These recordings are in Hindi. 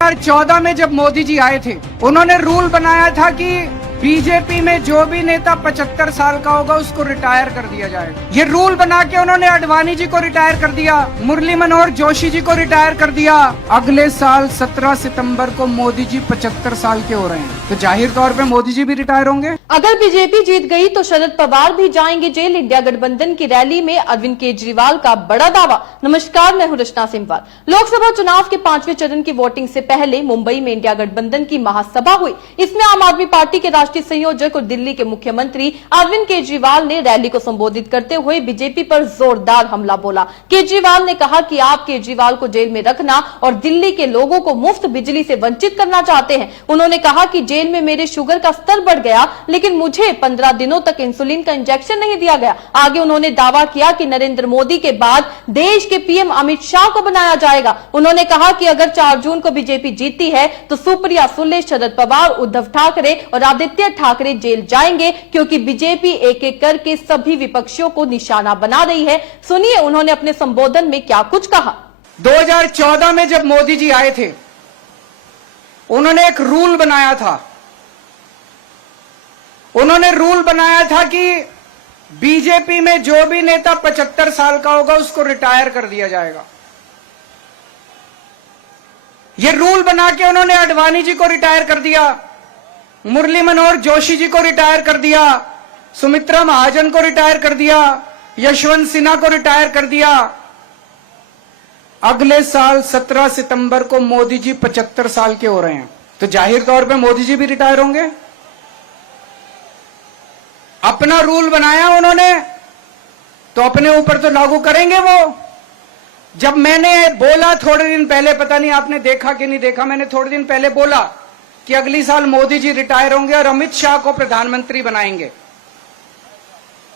2014 में जब मोदी जी आए थे, उन्होंने रूल बनाया था कि बीजेपी में जो भी नेता 75 साल का होगा उसको रिटायर कर दिया जाएगा। ये रूल बना के उन्होंने आडवाणी जी को रिटायर कर दिया, मुरली मनोहर जोशी जी को रिटायर कर दिया। अगले साल 17 सितंबर को मोदी जी 75 साल के हो रहे हैं, तो जाहिर तौर पे मोदी जी भी रिटायर होंगे। अगर बीजेपी जीत गई तो शरद पवार भी जाएंगे जेल। इंडिया गठबंधन की रैली में अरविंद केजरीवाल का बड़ा दावा। नमस्कार, मैं हूं रचना सिंहवाल। लोकसभा चुनाव के 5वें चरण की वोटिंग से पहले मुंबई में इंडिया गठबंधन की महासभा हुई। इसमें आम आदमी पार्टी के राष्ट्रीय संयोजक और दिल्ली के मुख्यमंत्री अरविंद केजरीवाल ने रैली को संबोधित करते हुए बीजेपी पर जोरदार हमला बोला। केजरीवाल ने कहा कि आप केजरीवाल को जेल में रखना और दिल्ली के लोगों को मुफ्त बिजली से वंचित करना चाहते हैं। उन्होंने कहा कि जेल में मेरे शुगर का स्तर बढ़ गया, लेकिन मुझे 15 दिनों तक इंसुलिन का इंजेक्शन नहीं दिया गया। आगे उन्होंने दावा किया कि नरेंद्र मोदी के बाद देश के पीएम अमित शाह को बनाया जाएगा। उन्होंने कहा कि अगर 4 जून को बीजेपी जीतती है तो सुप्रिया सुले, शरद पवार, उद्धव ठाकरे और आदित्य ठाकरे जेल जाएंगे, क्योंकि बीजेपी एक एक करके सभी विपक्षियों को निशाना बना रही है। सुनिए उन्होंने अपने संबोधन में क्या कुछ कहा। 2014 में जब मोदी जी आए थे, उन्होंने एक रूल बनाया था। उन्होंने रूल बनाया था कि बीजेपी में जो भी नेता 75 साल का होगा उसको रिटायर कर दिया जाएगा। यह रूल बना के उन्होंने आडवाणी जी को रिटायर कर दिया, मुरली मनोहर जोशी जी को रिटायर कर दिया, सुमित्रा महाजन को रिटायर कर दिया, यशवंत सिन्हा को रिटायर कर दिया। अगले साल 17 सितंबर को मोदी जी 75 साल के हो रहे हैं, तो जाहिर तौर पे मोदी जी भी रिटायर होंगे। अपना रूल बनाया उन्होंने तो अपने ऊपर तो लागू करेंगे वो। जब मैंने बोला थोड़े दिन पहले, पता नहीं आपने देखा कि नहीं देखा, मैंने थोड़े दिन पहले बोला कि अगली साल मोदी जी रिटायर होंगे और अमित शाह को प्रधानमंत्री बनाएंगे,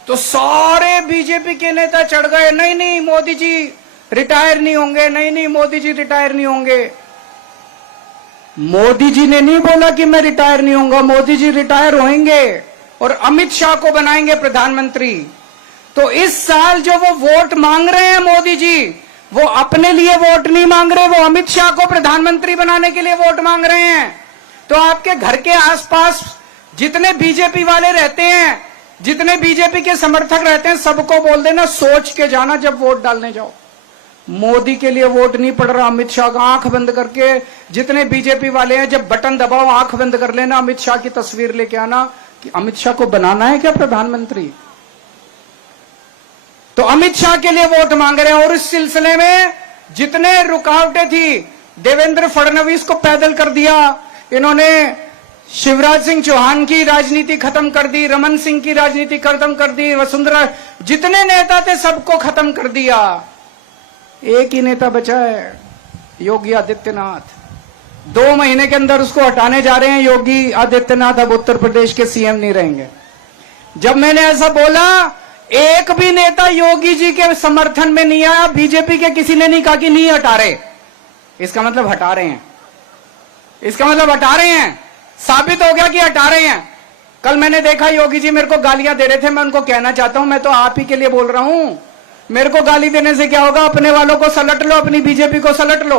तो सारे बीजेपी के नेता चढ़ गए, नहीं नहीं मोदी जी रिटायर नहीं होंगे, नहीं नहीं मोदी जी रिटायर नहीं होंगे। मोदी जी ने नहीं बोला कि मैं रिटायर नहीं होऊंगा, मोदी जी रिटायर होंगे और अमित शाह को बनाएंगे प्रधानमंत्री। तो इस साल जो वो वोट मांग रहे हैं मोदी जी, वो अपने लिए वोट नहीं मांग रहे, वो अमित शाह को प्रधानमंत्री बनाने के लिए वोट मांग रहे हैं। तो आपके घर के आसपास जितने बीजेपी वाले रहते हैं, जितने बीजेपी के समर्थक रहते हैं, सबको बोल देना सोच के जाना जब वोट डालने जाओ। मोदी के लिए वोट नहीं पड़ रहा, अमित शाह का। आंख बंद करके जितने बीजेपी वाले हैं, जब बटन दबाओ आंख बंद कर लेना, अमित शाह की तस्वीर लेके आना कि अमित शाह को बनाना है क्या प्रधानमंत्री। तो अमित शाह के लिए वोट मांग रहे हैं। और इस सिलसिले में जितने रुकावटें थी, देवेंद्र फडणवीस को पैदल कर दिया इन्होंने, शिवराज सिंह चौहान की राजनीति खत्म कर दी, रमन सिंह की राजनीति खत्म कर दी, वसुंधरा, जितने नेता थे सबको खत्म कर दिया। एक ही नेता बचा है, योगी आदित्यनाथ। 2 महीने के अंदर उसको हटाने जा रहे हैं। योगी आदित्यनाथ अब उत्तर प्रदेश के सीएम नहीं रहेंगे। जब मैंने ऐसा बोला, एक भी नेता योगी जी के समर्थन में नहीं आया। बीजेपी के किसी ने नहीं कहा कि नहीं हटा रहे, इसका मतलब हटा रहे हैं, इसका मतलब हटा रहे हैं। साबित हो गया कि हटा रहे हैं। कल मैंने देखा योगी जी मेरे को गालियां दे रहे थे। मैं उनको कहना चाहता हूं, मैं तो आप ही के लिए बोल रहा हूं। मेरे को गाली देने से क्या होगा, अपने वालों को सलट लो, अपनी बीजेपी को सलट लो।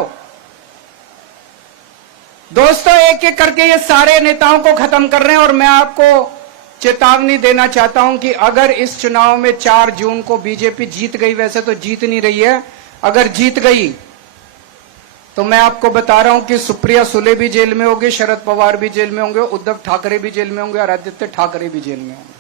दोस्तों, एक एक करके ये सारे नेताओं को खत्म कर रहे हैं। और मैं आपको चेतावनी देना चाहता हूं कि अगर इस चुनाव में 4 जून को बीजेपी जीत गई, वैसे तो जीत नहीं रही है, अगर जीत गई तो मैं आपको बता रहा हूं कि सुप्रिया सुले भी जेल में होंगे, शरद पवार भी जेल में होंगे, उद्धव ठाकरे भी जेल में होंगे और आदित्य ठाकरे भी जेल में होंगे।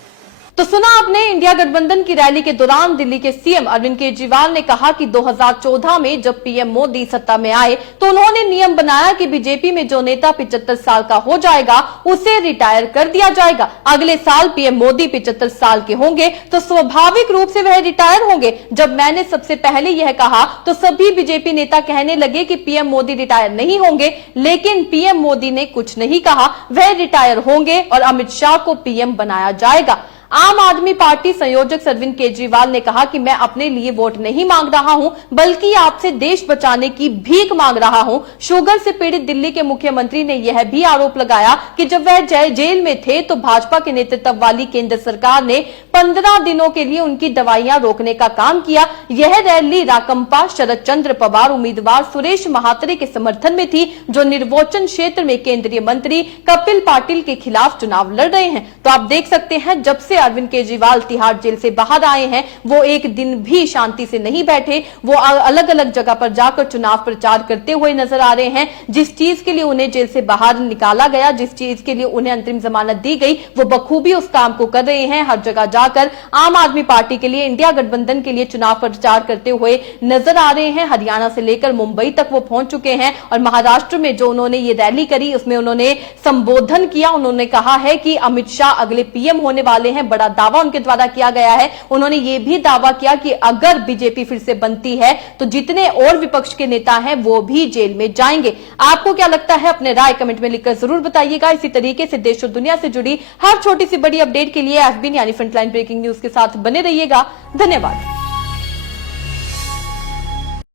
तो सुना आपने, इंडिया गठबंधन की रैली के दौरान दिल्ली के सीएम अरविंद केजरीवाल ने कहा कि 2014 में जब पीएम मोदी सत्ता में आए तो उन्होंने नियम बनाया कि बीजेपी में जो नेता 75 साल का हो जाएगा उसे रिटायर कर दिया जाएगा। अगले साल पीएम मोदी 75 साल के होंगे तो स्वाभाविक रूप से वह रिटायर होंगे। जब मैंने सबसे पहले यह कहा तो सभी बीजेपी नेता कहने लगे कि पीएम मोदी रिटायर नहीं होंगे, लेकिन पीएम मोदी ने कुछ नहीं कहा, वह रिटायर होंगे और अमित शाह को पीएम बनाया जाएगा। आम आदमी पार्टी संयोजक अरविंद केजरीवाल ने कहा कि मैं अपने लिए वोट नहीं मांग रहा हूं, बल्कि आपसे देश बचाने की भीख मांग रहा हूं। शुगर से पीड़ित दिल्ली के मुख्यमंत्री ने यह भी आरोप लगाया कि जब वह जेल में थे तो भाजपा के नेतृत्व वाली केंद्र सरकार ने 15 दिनों के लिए उनकी दवाइयां रोकने का काम किया। यह रैली राकंपा शरद चंद्र पवार उम्मीदवार सुरेश महात्रे के समर्थन में थी, जो निर्वाचन क्षेत्र में केंद्रीय मंत्री कपिल पाटिल के खिलाफ चुनाव लड़ रहे हैं। तो आप देख सकते हैं, जब से अरविंद केजरीवाल तिहाड़ जेल से बाहर आए हैं, वो एक दिन भी शांति से नहीं बैठे। वो अलग अलग जगह पर जाकर चुनाव प्रचार करते हुए नजर आ रहे हैं। जिस चीज के लिए उन्हें जेल से बाहर निकाला गया, जिस चीज के लिए उन्हें अंतरिम जमानत दी गई, वो बखूबी उस काम को कर रहे हैं। हर जगह जाकर आम आदमी पार्टी के लिए, इंडिया गठबंधन के लिए चुनाव प्रचार करते हुए नजर आ रहे हैं। हरियाणा से लेकर मुंबई तक वो पहुंच चुके हैं और महाराष्ट्र में जो उन्होंने ये रैली करी, उसमें उन्होंने संबोधन किया। उन्होंने कहा है कि अमित शाह अगले पीएम होने वाले हैं। बड़ा दावा उनके द्वारा किया गया है। उन्होंने ये भी दावा किया कि अगर बीजेपी फिर से बनती है तो जितने और विपक्ष के नेता हैं वो भी जेल में जाएंगे। आपको क्या लगता है? अपने राय कमेंट में लिखकर जरूर बताइएगा। इसी तरीके से देश और दुनिया से जुड़ी हर छोटी सी बड़ी अपडेट के लिए FB यानी फ्रंटलाइन ब्रेकिंग न्यूज के साथ बने रहिएगा। धन्यवाद।